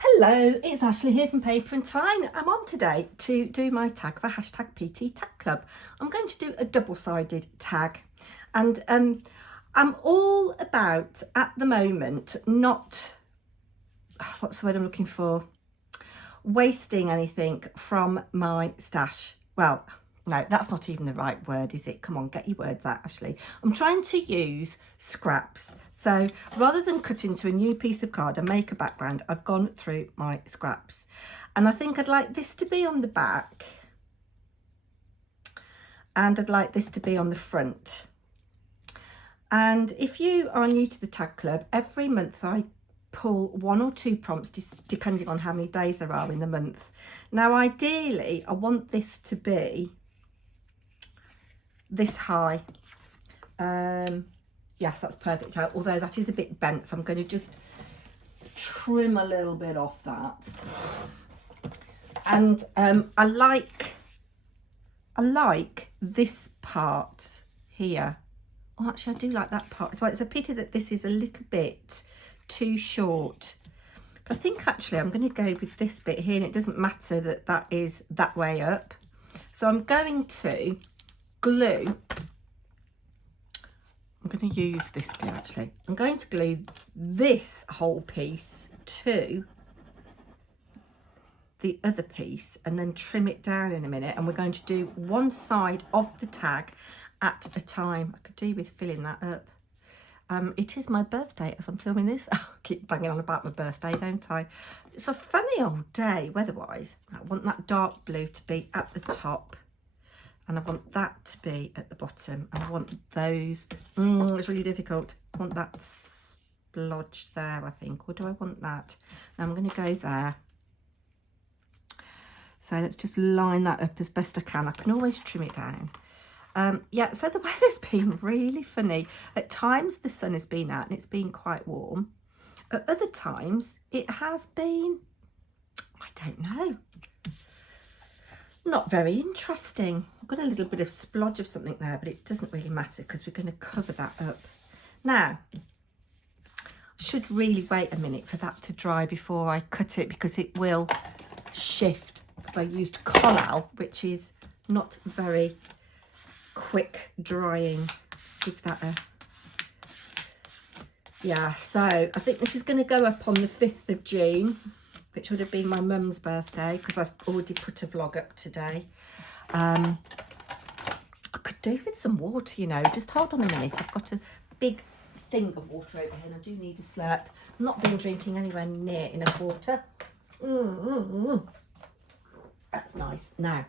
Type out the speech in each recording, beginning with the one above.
Hello, it's Ashley here from Paper and Twine. I'm on today to do my tag for hashtag PT Tag Club. I'm going to do a double-sided tag, and I'm all about at the moment not, what's the word I'm looking for, wasting anything from my stash. Well, no, that's not even the right word, is it? Come on, get your words out, Ashley. I'm trying to use scraps. So rather than cut into a new piece of card and make a background, I've gone through my scraps. And I think I'd like this to be on the back. And I'd like this to be on the front. And if you are new to the tag club, every month I pull 1 or 2 prompts depending on how many days there are in the month. Now, ideally, I want this to be this high. Yes, that's perfect, although that is a bit bent, so I'm going to just trim a little bit off that. And I like this part here. Oh, actually, I do like that part as well. It's a pity that this is a little bit too short. But I think actually I'm going to go with this bit here, and it doesn't matter that that is that way up. So I'm going to glue. I'm going to use this glue actually. I'm going to glue this whole piece to the other piece and then trim it down in a minute. And we're going to do one side of the tag at a time. I could do with filling that up. It is my birthday as I'm filming this. I keep banging on about my birthday, don't I? It's a funny old day weather-wise. I want that dark blue to be at the top. And I want that to be at the bottom. And I want those, it's really difficult. I want that splodge there, I think. Or do I want that? Now I'm going to go there. So let's just line that up as best I can. I can always trim it down. Yeah, so the weather's been really funny. At times the sun has been out and it's been quite warm. At other times it has been, I don't know, not very interesting. I've got a little bit of splodge of something there, but it doesn't really matter because we're going to cover that up. Now, I should really wait a minute for that to dry before I cut it because it will shift. Because I used collal, which is not very quick drying. Let's give that a... Yeah, so I think this is going to go up on the 5th of June. Which would have been my mum's birthday because I've already put a vlog up today. I could do with some water, you know. Just hold on a minute. I've got a big thing of water over here and I do need a slurp. I've not been drinking anywhere near enough water. That's nice. Now,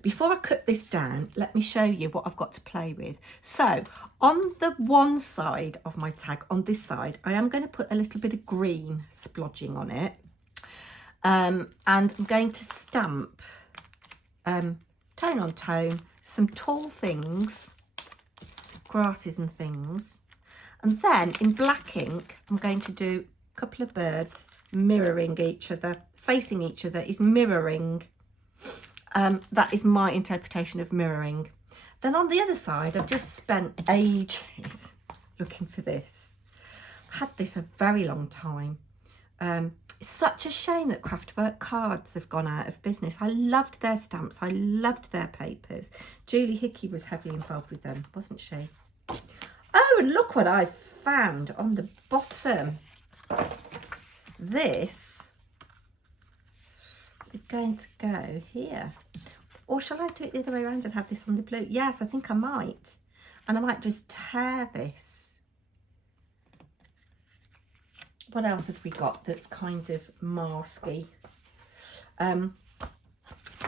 before I cut this down, let me show you what I've got to play with. So, on the one side of my tag, on this side, I am going to put a little bit of green splodging on it. And I'm going to stamp, tone on tone, some tall things, grasses and things. And then, in black ink, I'm going to do a couple of birds mirroring each other. Facing each other is mirroring. That is my interpretation of mirroring. Then on the other side, I've just spent ages looking for this. I've had this a very long time. It's such a shame that Craftwork cards have gone out of business. I loved their stamps. I loved their papers. Julie Hickey was heavily involved with them, wasn't she? Oh, and look what I've found on the bottom. This is going to go here. Or shall I do it the other way around and have this on the blue? Yes, I think I might. And I might just tear this. What else have we got that's kind of masky?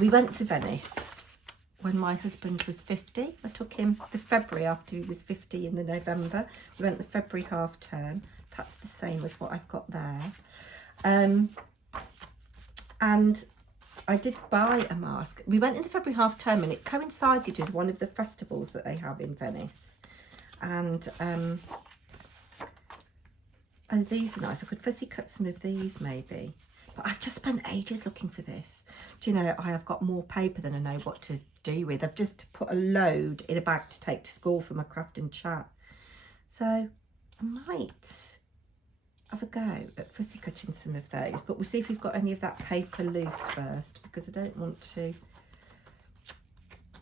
We went to Venice when my husband was 50. I took him the February after he was 50 in the November. We went the February half term. That's the same as what I've got there. And I did buy a mask. We went in the February half term and it coincided with one of the festivals that they have in Venice. And, oh, these are nice. I could fussy cut some of these maybe. But I've just spent ages looking for this. Do you know, I have got more paper than I know what to do with. I've just put a load in a bag to take to school for my craft and chat. So I might have a go at fussy cutting some of those, but we'll see if we've got any of that paper loose first, because I don't want to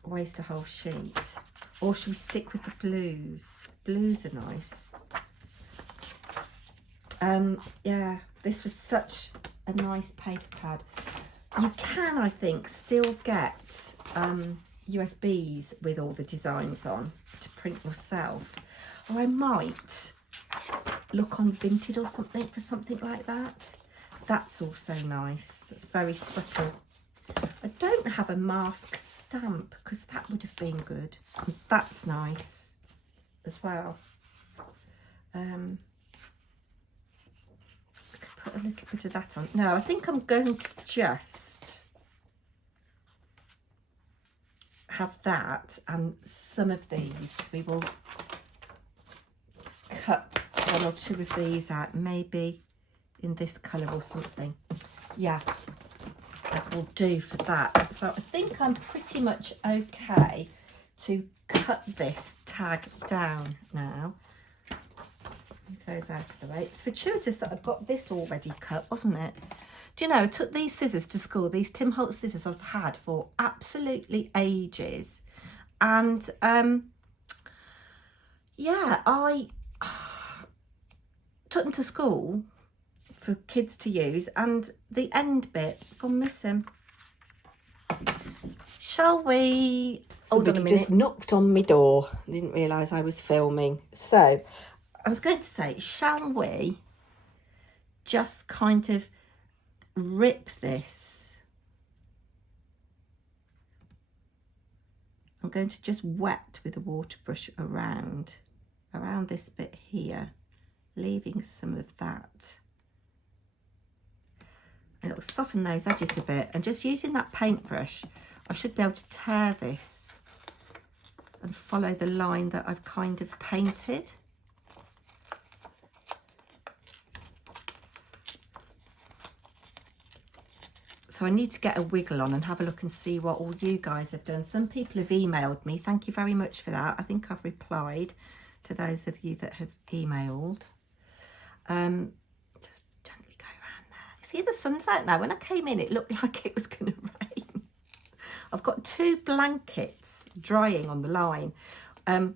waste a whole sheet. Or should we stick with the blues? Blues are nice. Yeah, this was such a nice paper pad. You can, I think, still get USBs with all the designs on to print yourself. Or I might look on Vinted or something for something like that. That's also nice. That's very subtle. I don't have a mask stamp because that would have been good. And that's nice as well. I could put a little bit of that on. No, I think I'm going to just have that, and some of these we will cut one or two of these out, maybe in this colour or something. Yeah, that will do for that. So I think I'm pretty much okay to cut this tag down now. Move those out of the way. It's fortuitous that I've got this already cut, wasn't it? Do you know, I took these scissors to school, these Tim Holtz scissors I've had for absolutely ages. And yeah, I took them to school for kids to use, and the end bit gone missing. Shall we? Hold on a minute. Just knocked on my door. I didn't realise I was filming. So I was going to say, shall we just kind of rip this? I'm going to just wet with a water brush around this bit here, leaving some of that. And it'll soften those edges a bit, and just using that paintbrush I should be able to tear this and follow the line that I've kind of painted. So I need to get a wiggle on and have a look and see what all you guys have done. Some people have emailed me. Thank you very much for that. I think I've replied to those of you that have emailed. Just gently go around there. See, the sun's out now. When I came in, it looked like it was going to rain. I've got 2 blankets drying on the line. I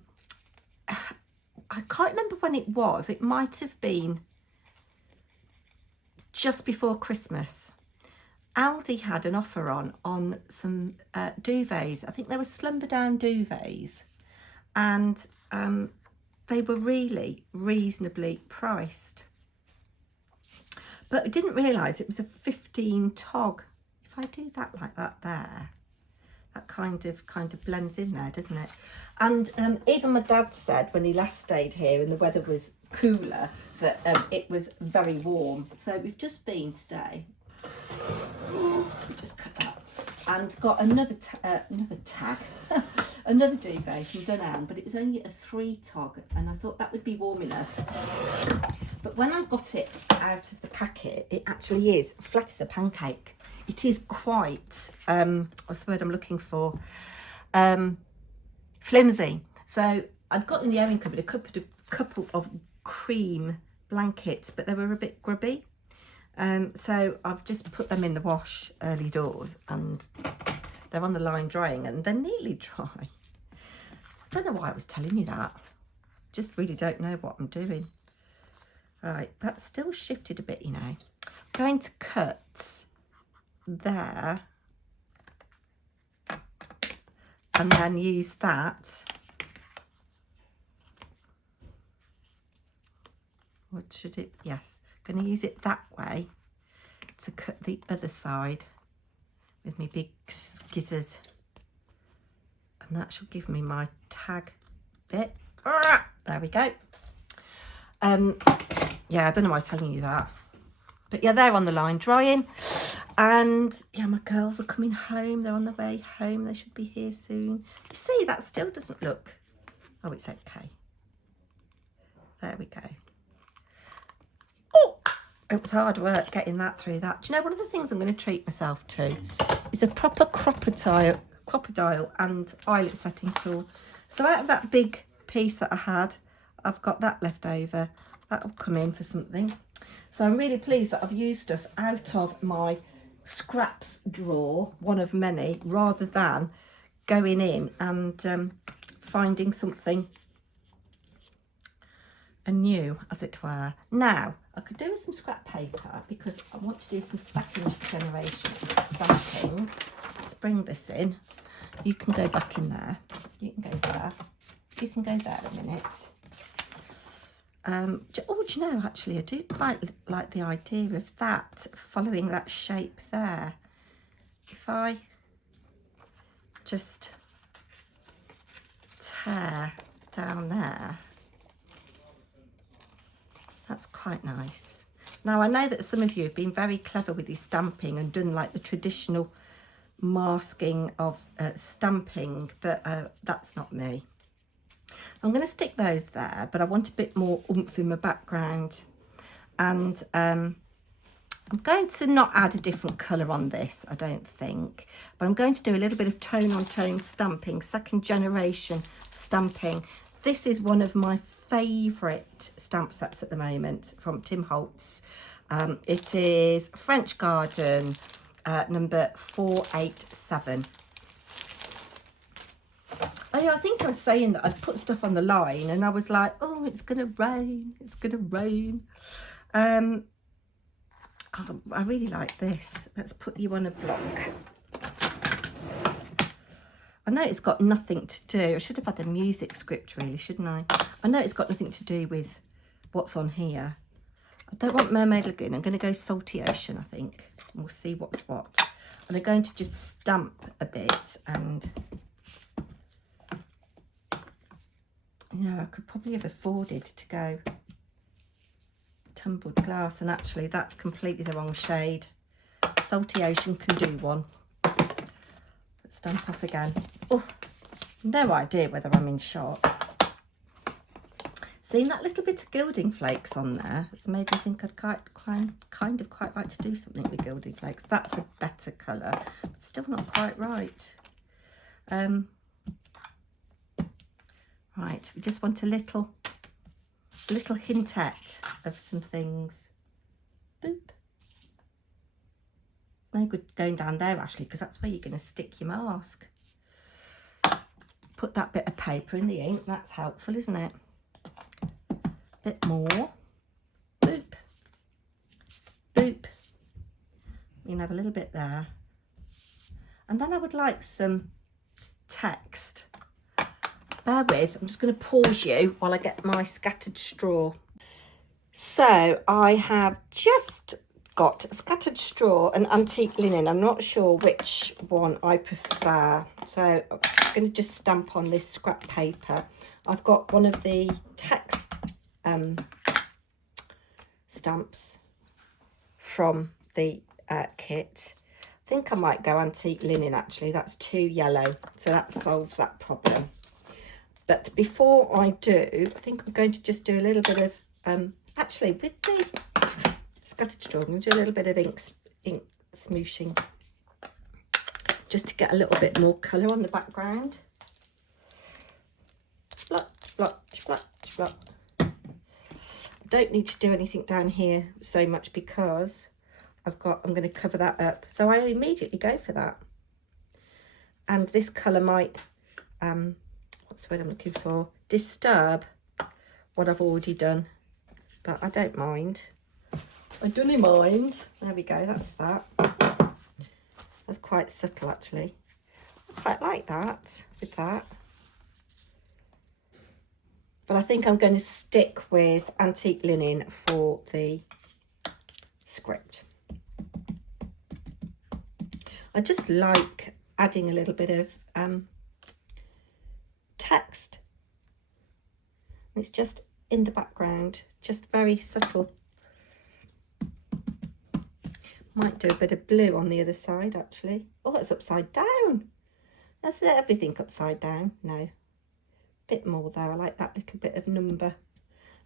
can't remember when it was. It might have been just before Christmas. Aldi had an offer on some duvets. I think they were slumber down duvets, and they were really reasonably priced. But I didn't realise it was a 15 tog. If I do that like that there, that kind of blends in there, doesn't it? And even my dad said when he last stayed here and the weather was cooler that it was very warm. So we've just been today. We just cut that and got another tag, another duvet from Dunelm, but it was only a 3 tog, and I thought that would be warm enough. But when I got it out of the packet, it actually is flat as a pancake. It is quite, what's the word I'm looking for? Flimsy. So I'd got in the airing cupboard a couple of cream blankets, but they were a bit grubby. So I've just put them in the wash early doors, and they're on the line drying, and they're nearly dry. I don't know why I was telling you that. Just really don't know what I'm doing. Right, that's still shifted a bit, you know. I'm going to cut there and then use that. What should it? Yes. Going to use it that way to cut the other side with my big skizzers, and that should give me my tag bit. There we go. Yeah, I don't know why I was telling you that, but yeah, they're on the line drying, and yeah, my girls are coming home. They're on their way home. They should be here soon. You see, that still doesn't look. Oh, it's okay. There we go. It was hard work getting that through that. Do you know, one of the things I'm going to treat myself to is a proper crocodile and eyelet setting tool. So out of that big piece that I had, I've got that left over. That'll come in for something. So I'm really pleased that I've used stuff out of my scraps drawer, one of many, rather than going in and finding something anew, as it were. Now, I could do with some scrap paper because I want to do some second generation stamping. Let's bring this in. You can go back in there. You can go there. You can go there a minute. Oh, do you know, actually, I do quite like the idea of that, following that shape there. If I just tear down there, that's quite nice. Now, I know that some of you have been very clever with your stamping and done like the traditional masking of stamping, but that's not me. I'm going to stick those there, but I want a bit more oomph in my background. And I'm going to not add a different colour on this, I don't think, but I'm going to do a little bit of tone on tone stamping, second generation stamping. This is one of my favourite stamp sets at the moment from Tim Holtz. It is French Garden number 487. Oh yeah, I think I was saying that I'd put stuff on the line and I was like, oh, it's going to rain, it's going to rain. I really like this. Let's put you on a block. I know it's got nothing to do. I should have had a music script really, shouldn't I? I know it's got nothing to do with what's on here. I don't want Mermaid Lagoon. I'm going to go Salty Ocean, I think. We'll see what's what. And I'm going to just stamp a bit and... You know, I could probably have afforded to go tumbled glass, and actually that's completely the wrong shade. Salty Ocean can do one. Let's stamp off again. Oh, no idea whether I'm in shot. Seeing that little bit of gilding flakes on there, it's made me think I'd kind of quite like to do something with gilding flakes. That's a better colour, but still not quite right. Right, we just want a little hintette of some things. Boop. It's no good going down there, actually, because that's where you're going to stick your mask. Put that bit of paper in the ink. That's helpful, isn't it? Bit more. Boop. Boop. You can have a little bit there. And then I would like some text. Bear with, I'm just going to pause you while I get my scattered straw. So I have just got scattered straw and antique linen. I'm not sure which one I prefer. So I'm going to just stamp on this scrap paper. I've got one of the text stamps from the kit. I think I might go antique linen, actually. That's too yellow, so that solves that problem. But before I do, I think I'm going to just do a little bit of, actually with the scattered straw, I'm going to do a little bit of ink smooshing, just to get a little bit more colour on the background. Splot, splot, splot, splot. I don't need to do anything down here so much because I'm going to cover that up. So I immediately go for that. And this colour might, what's the word I'm looking for? Disturb what I've already done. But I don't mind. I don't mind. There we go, that's that. That's quite subtle, actually. I quite like that with that. But I think I'm going to stick with antique linen for the script. I just like adding a little bit of text. It's just in the background, just very subtle. Might do a bit of blue on the other side, actually. Oh, it's upside down. That's everything upside down. No, bit more there. I like that little bit of number.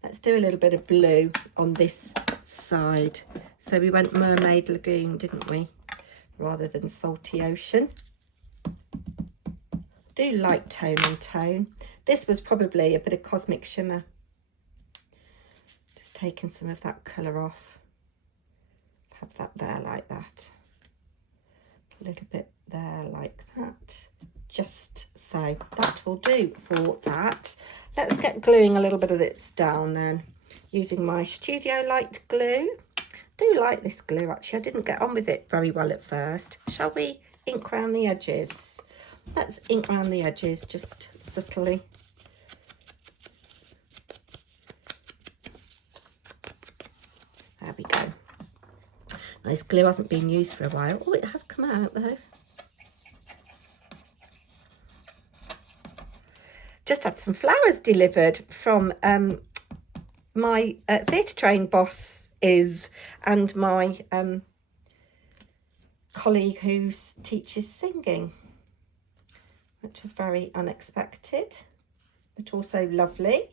Let's do a little bit of blue on this side. So we went Mermaid Lagoon, didn't we? Rather than Salty Ocean. Do like tone on tone. This was probably a bit of Cosmic Shimmer. Just taking some of that colour off. have that there like that. A little bit there like that. Just so. That will do for that. Let's get gluing a little bit of this down then, using my Studio Light glue. I do like this glue actually. I didn't get on with it very well at first. Shall we ink round the edges? Let's ink round the edges just subtly. There we go. Now, this glue hasn't been used for a while. Oh, it has come out though. Just had some flowers delivered from my theatre train boss and my colleague who teaches singing, which was very unexpected, but also lovely.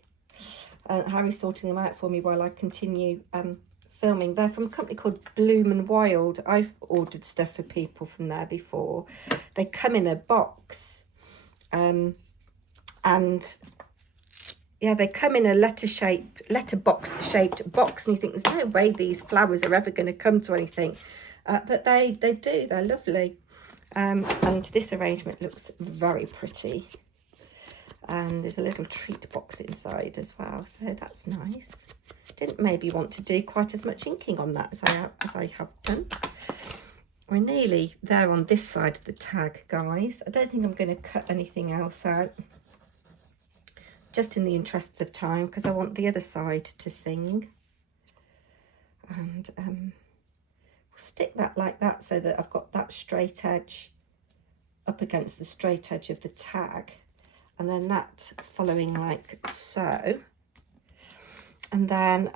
Harry's sorting them out for me while I continue filming. They're from a company called Bloom and Wild. I've ordered stuff for people from there before. They come in a box, and yeah, they come in a letterbox shaped box, and you think there's no way these flowers are ever going to come to anything, but they do. They're lovely, and this arrangement looks very pretty. And there's a little treat box inside as well, so that's nice. Didn't maybe want to do quite as much inking on that as I have done. We're nearly there on this side of the tag, guys. I don't think I'm going to cut anything else out, just in the interests of time, because I want the other side to sing. And we'll stick that like that so that I've got that straight edge up against the straight edge of the tag, and then that following like so. And then,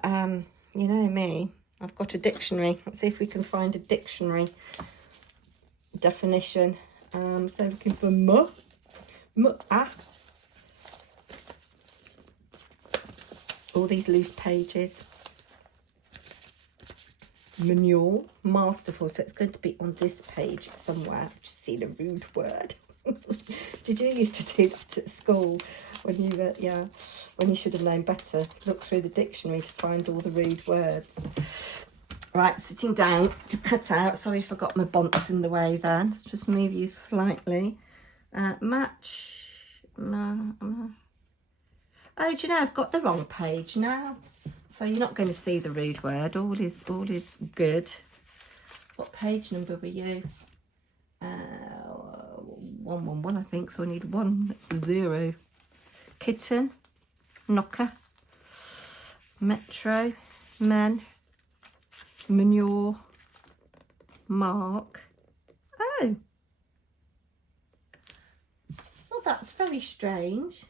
you know me, I've got a dictionary. Let's see if we can find a dictionary definition. So looking for all these loose pages. Manure, masterful. So it's going to be on this page somewhere. I've just seen a rude word. Did you used to do that at school when you were, when you should have known better? Look through the dictionary to find all the rude words. Right, sitting down to cut out. Sorry if I got my bonks in the way then. Let's just move you slightly. Match. Oh, do you know, I've got the wrong page now. So you're not going to see the rude word. All is good. What page number were you? 111, I think. So I need 10. Kitten, knocker, metro, men, manure, mark. Oh, well, that's very strange.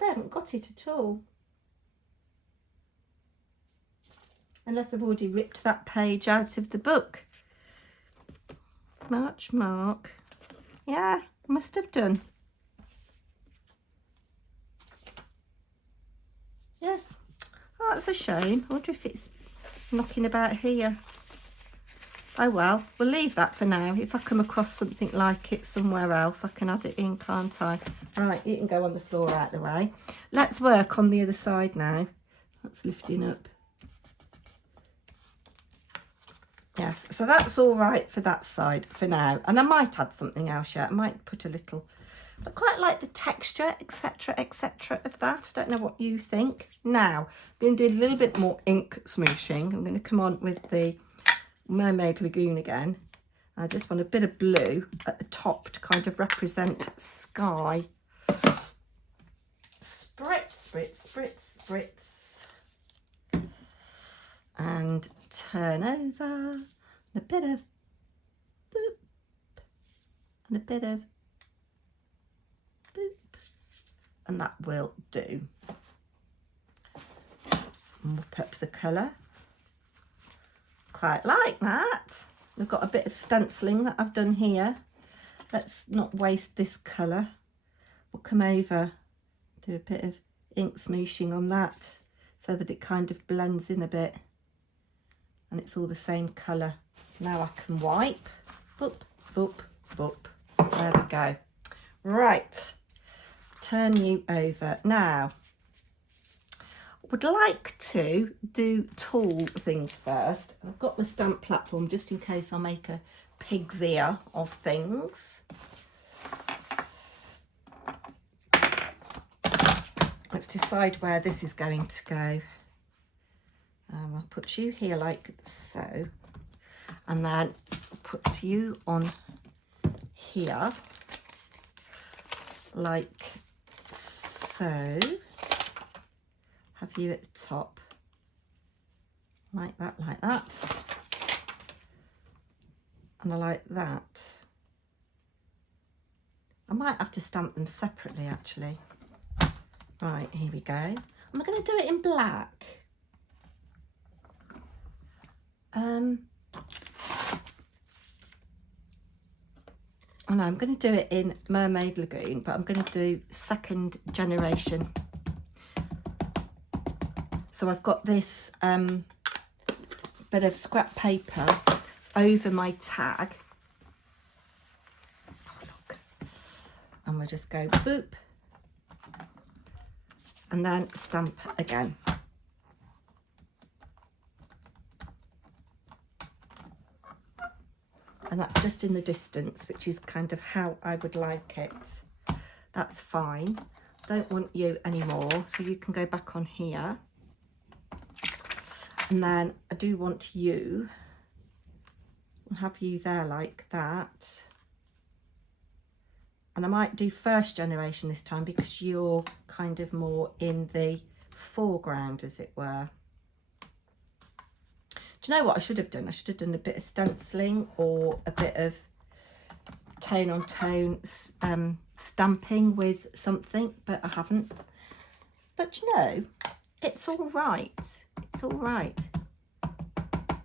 They haven't got it at all. Unless I've already ripped that page out of the book. March, mark. Yeah, must have done. Yes. Oh, that's a shame. I wonder if it's knocking about here. Oh well, we'll leave that for now. If I come across something like it somewhere else, I can add it in, can't I? Right, you can go on the floor out of the way. Let's work on the other side now. That's lifting up. Yes, so that's all right for that side for now. And I might add something else yet. I might put a little, I quite like the texture, etc., of that. I don't know what you think. Now, I'm going to do a little bit more ink smooshing. I'm going to come on with the Mermaid Lagoon again. I just want a bit of blue at the top to kind of represent sky. Spritz, spritz, spritz, spritz. And turn over. And a bit of boop. And a bit of boop. And that will do. Let's mop up the colour. Quite like that. We've got a bit of stenciling that I've done here. Let's not waste this colour. We'll come over, do a bit of ink smooshing on that so that it kind of blends in a bit and it's all the same colour. Now I can wipe. Boop, boop, boop. There we go. Right, turn you over. Now, would like to do tall things first. I've got my stamp platform just in case I make a pig's ear of things. Let's decide where this is going to go. I'll put you here like so, and then put you on here like so. Have you at the top like that, and I like that. I might have to stamp them separately actually. Right, here we go. I'm going to do it in black. Oh no, I'm going to do it in Mermaid Lagoon, but I'm going to do second generation. So I've got this bit of scrap paper over my tag. Oh, look. And we'll just go boop. And then stamp again. And that's just in the distance, which is kind of how I would like it. That's fine. Don't want you anymore, so you can go back on here. And then I do want you, and have you there like that. And I might do first generation this time because you're kind of more in the foreground, as it were. Do you know what I should have done? I should have done a bit of stenciling or a bit of tone on tone stamping with something, but I haven't. But you know, it's all right. It's all right.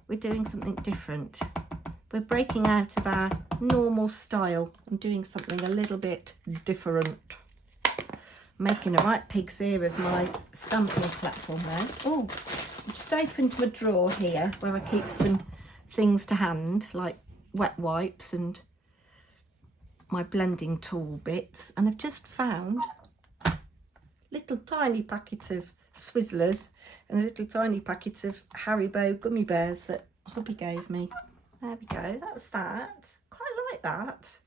We're doing something different. We're breaking out of our normal style and doing something a little bit different. Making a right pig's ear of my stamping platform there. Oh, I just opened my drawer here where I keep some things to hand, like wet wipes and my blending tool bits. And I've just found little tiny packets of Swizzlers and a little tiny packet of Haribo gummy bears that hubby gave me. There we go, that's that. Quite like that.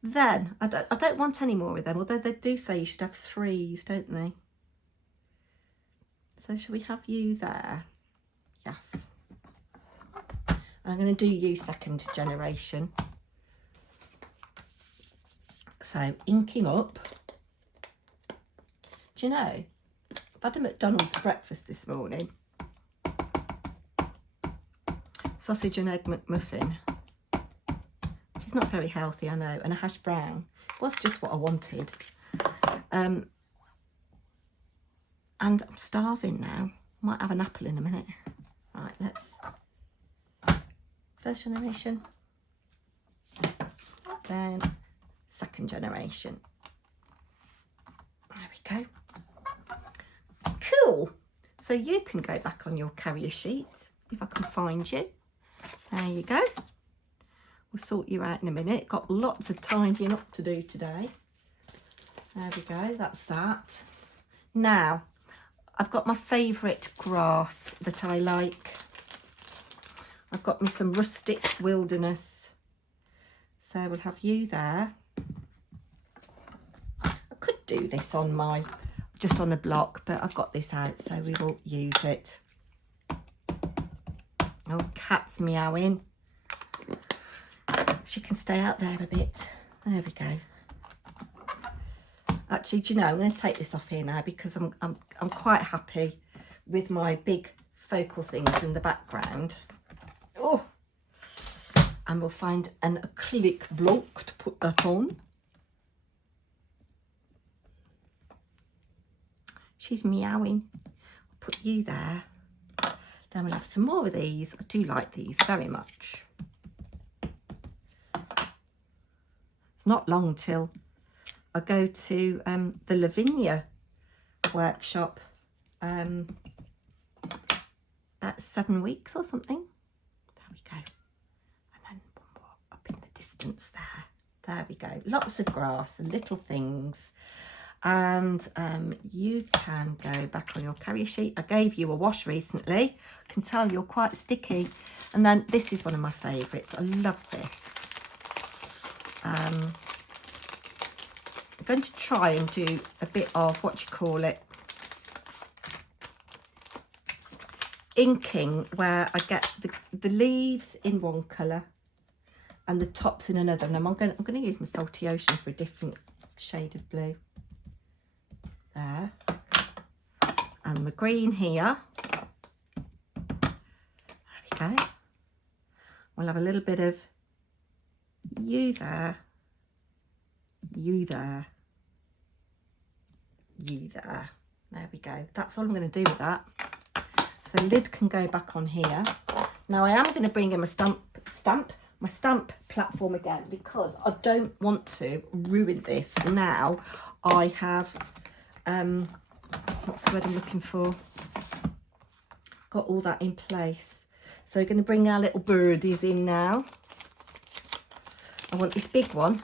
Then, I don't want any more of them, although they do say you should have 3s, don't they? So shall we have you there? Yes. I'm going to do you second generation. So, inking up. Do you know, I've had a McDonald's breakfast this morning. Sausage and egg McMuffin, which is not very healthy, I know, and a hash brown. It was just what I wanted. And I'm starving now. Might have an apple in a minute. Right, let's... First generation. Then second generation. There we go. Cool. So you can go back on your carrier sheet, if I can find you. There you go. We'll sort you out in a minute. Got lots of tidying up to do today. There we go, that's that. Now, I've got my favourite grass that I like. I've got me some rustic wilderness. So we'll have you there. I could do this on my, just on a block, but I've got this out, so we will use it. Oh, cat's meowing. She can stay out there a bit. There we go. Actually, do you know, I'm going to take this off here now because I'm quite happy with my big focal things in the background. Oh, and we'll find an acrylic block to put that on. She's meowing. I'll put you there. Then we'll have some more of these. I do like these very much. It's not long till I go to the Lavinia workshop. About 7 weeks or something. There we go. And then one more up in the distance there. There we go. Lots of grass and little things. And you can go back on your carrier sheet. I gave you a wash recently. I can tell you're quite sticky. And then this is one of my favourites. I love this. I'm going to try and do a bit of, what do you call it, inking, where I get the leaves in one colour and the tops in another. And I'm going to use my Salty Ocean for a different shade of blue. There. And the green here. There we go. We'll have a little bit of you there, you there, you there. There we go. That's all I'm going to do with that. So lid can go back on here. Now I am going to bring in my stamp platform again, because I don't want to ruin this. Now I have what's the word I'm looking for? Got all that in place. So we're going to bring our little birdies in now. I want this big one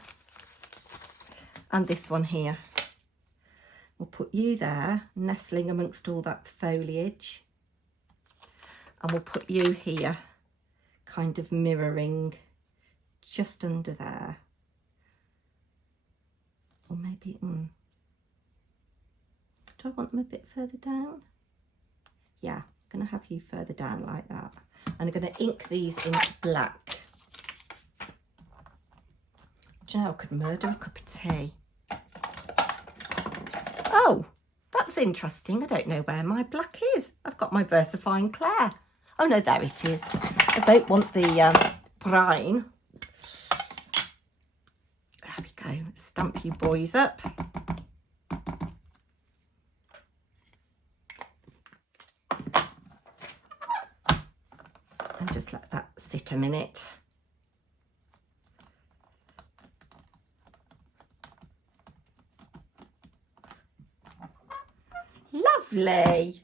and this one here. We'll put you there, nestling amongst all that foliage. And we'll put you here, kind of mirroring just under there. Or maybe, do I want them a bit further down? Yeah, I'm going to have you further down like that. And I'm going to ink these in black. Do you know, I could murder a cup of tea. Oh, that's interesting. I don't know where my black is. I've got my VersaFine Claire. Oh no, there it is. I don't want the brine. There we go. Stamp you boys up. And just let that sit a minute. Lovely.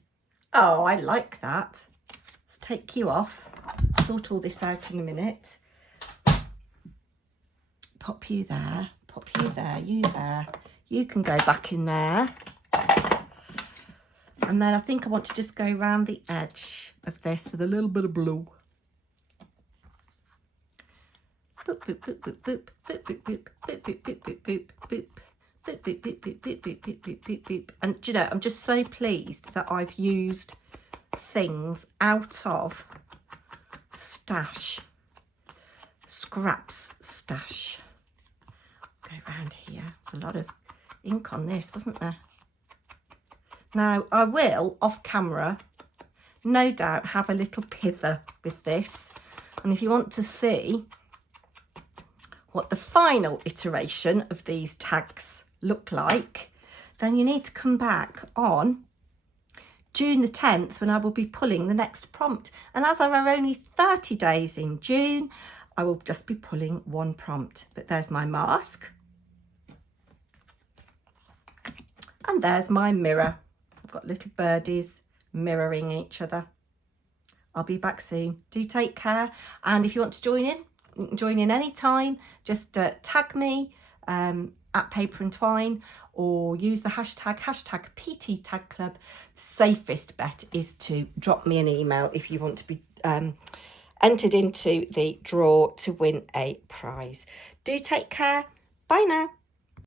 Oh, I like that. Let's take you off. Sort all this out in a minute. Pop you there. Pop you there. You there. You can go back in there. And then I think I want to just go around the edge of this with a little bit of blue. Boop, boop, boop, boop, boop, boop, boop, boop, boop, boop, boop, boop, boop, boop. Boop, boop, boop, boop, boop, boop, boop, boop, boop, boop. And do you know, I'm just so pleased that I've used things out of stash, scraps stash. Go around here. There's a lot of ink on this, wasn't there? Now, I will, off camera, no doubt have a little pither with this. And if you want to see what the final iteration of these tags look like, then you need to come back on June the 10th when I will be pulling the next prompt. And as there are only 30 days in June, I will just be pulling one prompt. But there's my mask. And there's my mirror. I've got little birdies mirroring each other. I'll be back soon. Do take care. And if you want to join in, you can join in anytime. Just tag me at Paper&Twine, or use the hashtag PT Tag Club. The safest bet is to drop me an email if you want to be entered into the draw to win a prize. Do take care. Bye now.